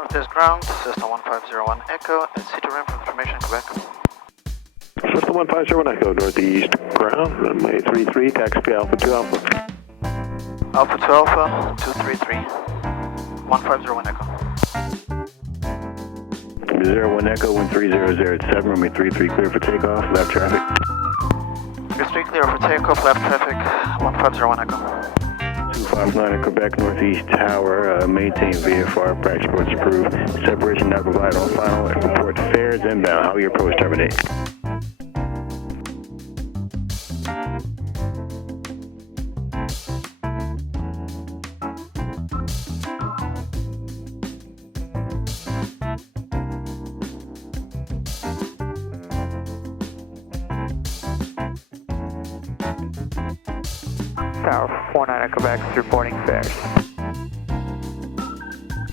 Northeast ground, Cessna 1501 Echo, at City Rim for information, Quebec. Cessna 150 Echo, northeast ground, runway 33, taxi Alpha 2 Alpha. Alpha 2 Alpha, 233, 1501 Echo. 01 Echo, 1300 at 7, runway 33, clear for takeoff, left traffic. Street clear for takeoff, left traffic, 1501 Echo. 259 at Quebec Northeast Tower, maintain VFR, practice reports approved. Separation not provided on final, and report fares inbound. How will your approach terminate? Tower 49 at Quebec is reporting fares.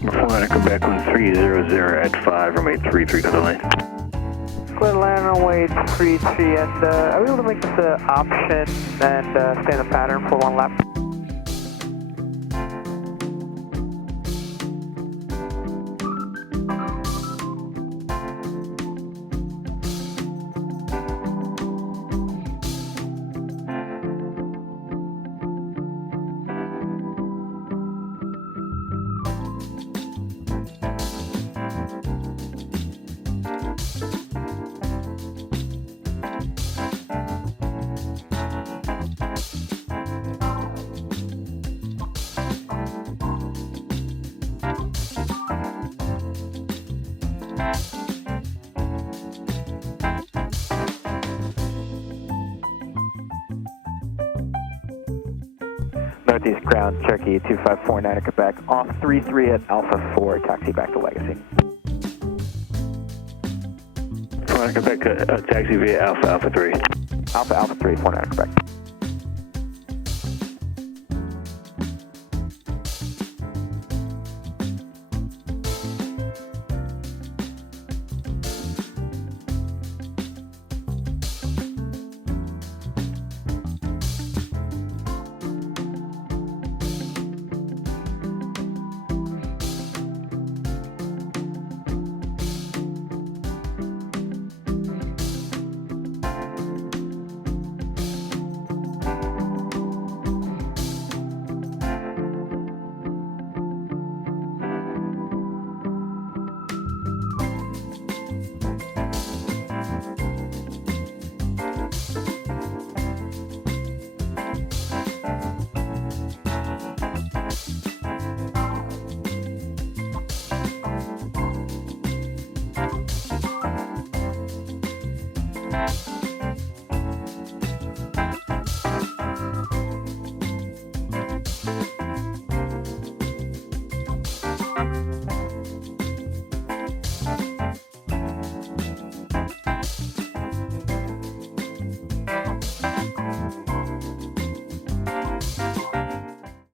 49 at Quebec 1300 at 5, runway 33 to the lane. Clear to land on runway 33, and are we able to make this an option and stay in the pattern for one lap? Northeast ground, Cherokee 2549 at Quebec, off 33 at Alpha 4, taxi back to Legacy. 49 at Quebec, taxi via Alpha 3. Alpha 3, 49 at Quebec.